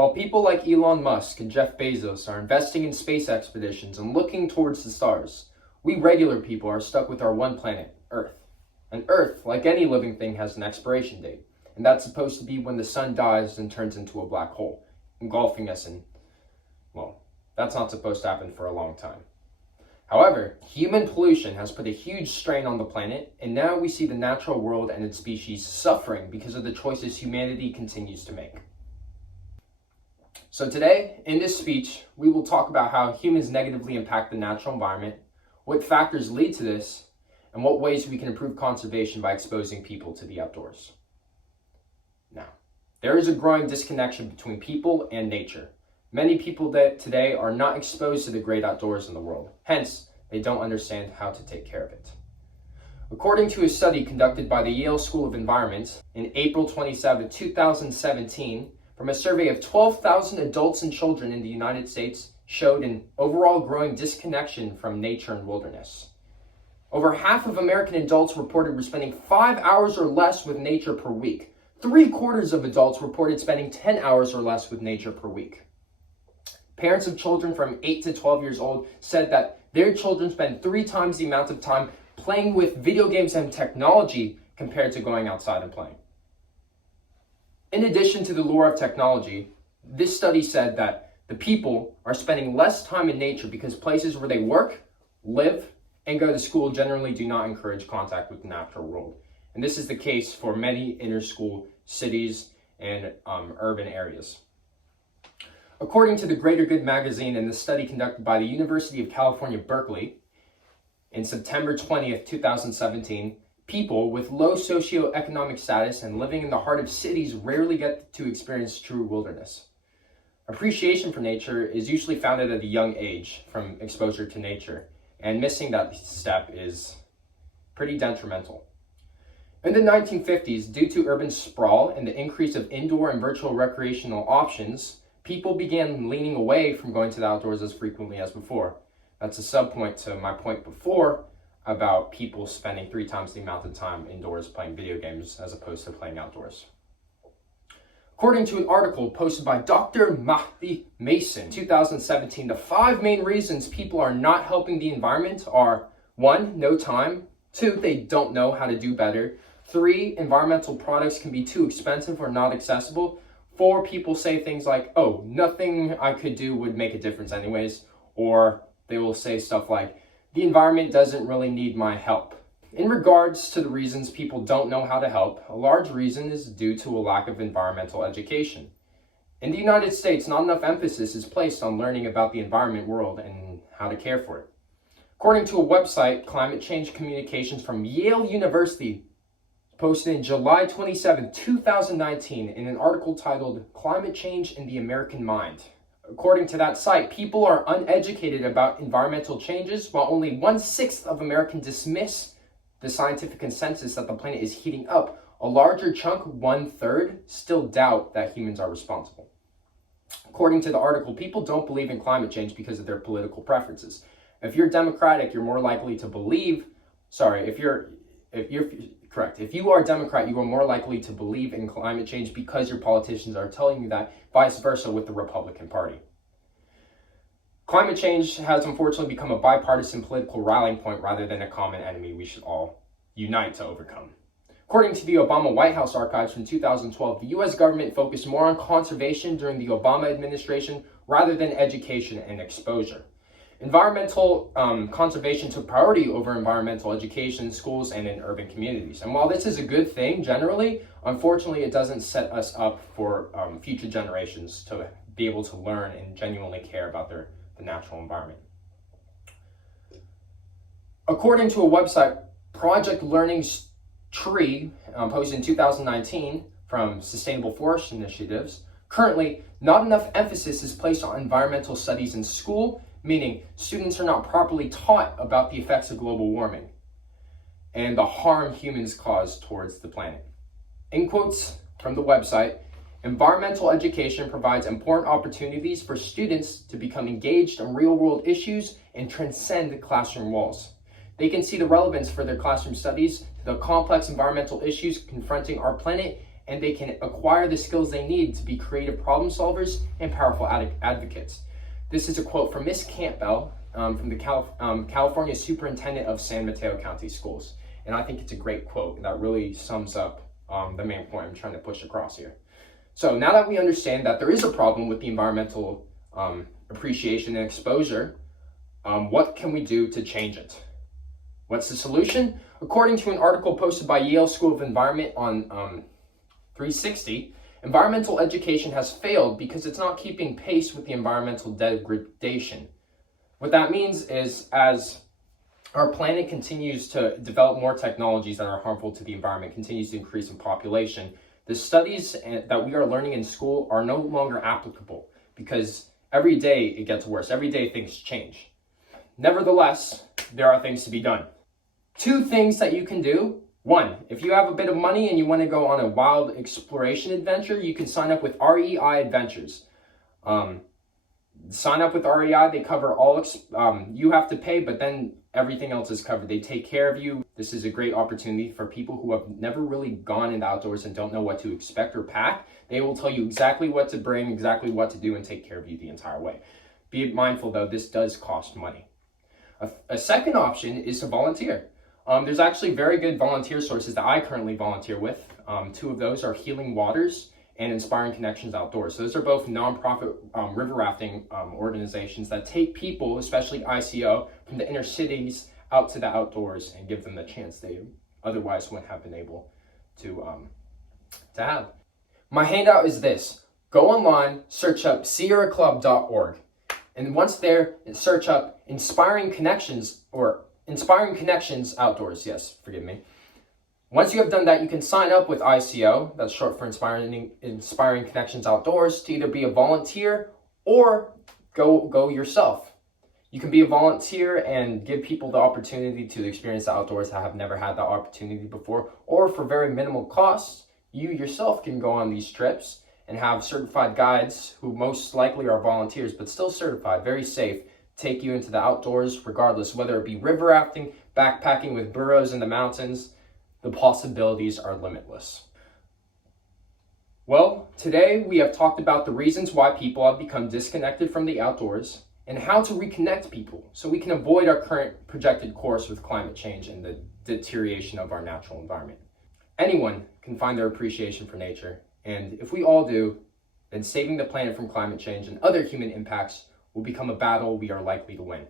While people like Elon Musk and Jeff Bezos are investing in space expeditions and looking towards the stars, we regular people are stuck with our one planet, Earth. And Earth, like any living thing, has an expiration date. And that's supposed to be when the sun dies and turns into a black hole, engulfing us in, well, that's not supposed to happen for a long time. However, human pollution has put a huge strain on the planet, and now we see the natural world and its species suffering because of the choices humanity continues to make. So today, in this speech, we will talk about how humans negatively impact the natural environment, what factors lead to this, and what ways we can improve conservation by exposing people to the outdoors. Now, there is a growing disconnection between people and nature. Many people today are not exposed to the great outdoors in the world. Hence, they don't understand how to take care of it. According to a study conducted by the Yale School of Environment in April 27, 2017, from a survey of 12,000 adults and children in the United States, showed an overall growing disconnection from nature and wilderness. Over half of American adults reported were spending 5 hours or less with nature per week. 3/4 of adults reported spending 10 hours or less with nature per week. Parents of children from 8 to 12 years old said that their children spend 3 times the amount of time playing with video games and technology compared to going outside and playing. In addition to the lure of technology, this study said that the people are spending less time in nature because places where they work, live, and go to school generally do not encourage contact with the natural world. And this is the case for many inner school cities and urban areas. According to the Greater Good magazine and the study conducted by the University of California, Berkeley, in September 20th, 2017, people with low socioeconomic status and living in the heart of cities rarely get to experience true wilderness. Appreciation for nature is usually founded at a young age from exposure to nature, and missing that step is pretty detrimental. In the 1950s, due to urban sprawl and the increase of indoor and virtual recreational options, people began leaning away from going to the outdoors as frequently as before. That's a subpoint to my point before about people spending 3 times the amount of time indoors playing video games as opposed to playing outdoors. According to an article posted by Dr. Mahdi Mason in 2017, the 5 main reasons people are not helping the environment are 1, no time, 2, they don't know how to do better, 3, environmental products can be too expensive or not accessible, 4, people say things like, oh, nothing I could do would make a difference anyways, or they will say stuff like, the environment doesn't really need my help. In regards to the reasons people don't know how to help, a large reason is due to a lack of environmental education. In the United States, not enough emphasis is placed on learning about the environment world and how to care for it. According to a website, Climate Change Communications from Yale University, posted in July 27, 2019, in an article titled Climate Change in the American Mind. According to that site, people are uneducated about environmental changes, while only 1/6 of Americans dismiss the scientific consensus that the planet is heating up. A larger chunk, 1/3, still doubt that humans are responsible. According to the article, people don't believe in climate change because of their political preferences. If you're Democratic, you're more likely to believe, if you are a Democrat, you are more likely to believe in climate change because your politicians are telling you that, vice versa with the Republican Party. Climate change has unfortunately become a bipartisan political rallying point rather than a common enemy we should all unite to overcome. According to the Obama White House archives from 2012, the U.S. government focused more on conservation during the Obama administration rather than education and exposure. Environmental conservation took priority over environmental education in schools and in urban communities. And while this is a good thing generally, unfortunately it doesn't set us up for future generations to be able to learn and genuinely care about the natural environment. According to a website, Project Learning's Tree, posted in 2019 from Sustainable Forest Initiatives, currently not enough emphasis is placed on environmental studies in school, meaning students are not properly taught about the effects of global warming and the harm humans cause towards the planet. In quotes from the website, environmental education provides important opportunities for students to become engaged in real-world issues and transcend classroom walls. They can see the relevance for their classroom studies to the complex environmental issues confronting our planet and they can acquire the skills they need to be creative problem solvers and powerful advocates. This is a quote from Miss Campbell from the California Superintendent of San Mateo County Schools. And I think it's a great quote that really sums up the main point I'm trying to push across here. So now that we understand that there is a problem with the environmental appreciation and exposure, what can we do to change it? What's the solution? According to an article posted by Yale School of Environment on 360, environmental education has failed because it's not keeping pace with the environmental degradation. What that means is, as our planet continues to develop more technologies that are harmful to the environment, continues to increase in population, the studies that we are learning in school are no longer applicable because every day it gets worse. Every day things change. Nevertheless, there are things to be done. 2 things that you can do. 1, if you have a bit of money and you want to go on a wild exploration adventure, you can sign up with REI Adventures. Sign up with REI, they cover all, you have to pay, but then everything else is covered. They take care of you. This is a great opportunity for people who have never really gone in the outdoors and don't know what to expect or pack. They will tell you exactly what to bring, exactly what to do, and take care of you the entire way. Be mindful though, this does cost money. A second option is to volunteer. There's actually very good volunteer sources that I currently volunteer with. 2 of those are Healing Waters and Inspiring Connections Outdoors. So those are both nonprofit river rafting organizations that take people, especially ICO, from the inner cities out to the outdoors and give them the chance they otherwise wouldn't have been able to have. My handout is this. Go online, search up sierraclub.org. And once there, search up Inspiring Connections Outdoors. Yes, forgive me. Once you have done that, you can sign up with ICO, that's short for Inspiring Connections Outdoors, to either be a volunteer or go yourself. You can be a volunteer and give people the opportunity to experience the outdoors that have never had that opportunity before, or for very minimal costs, you yourself can go on these trips and have certified guides who most likely are volunteers, but still certified, very safe, take you into the outdoors regardless, whether it be river rafting, backpacking with burros in the mountains. The possibilities are limitless. Well, today we have talked about the reasons why people have become disconnected from the outdoors and how to reconnect people so we can avoid our current projected course with climate change and the deterioration of our natural environment. Anyone can find their appreciation for nature, and if we all do, then saving the planet from climate change and other human impacts will become a battle we are likely to win.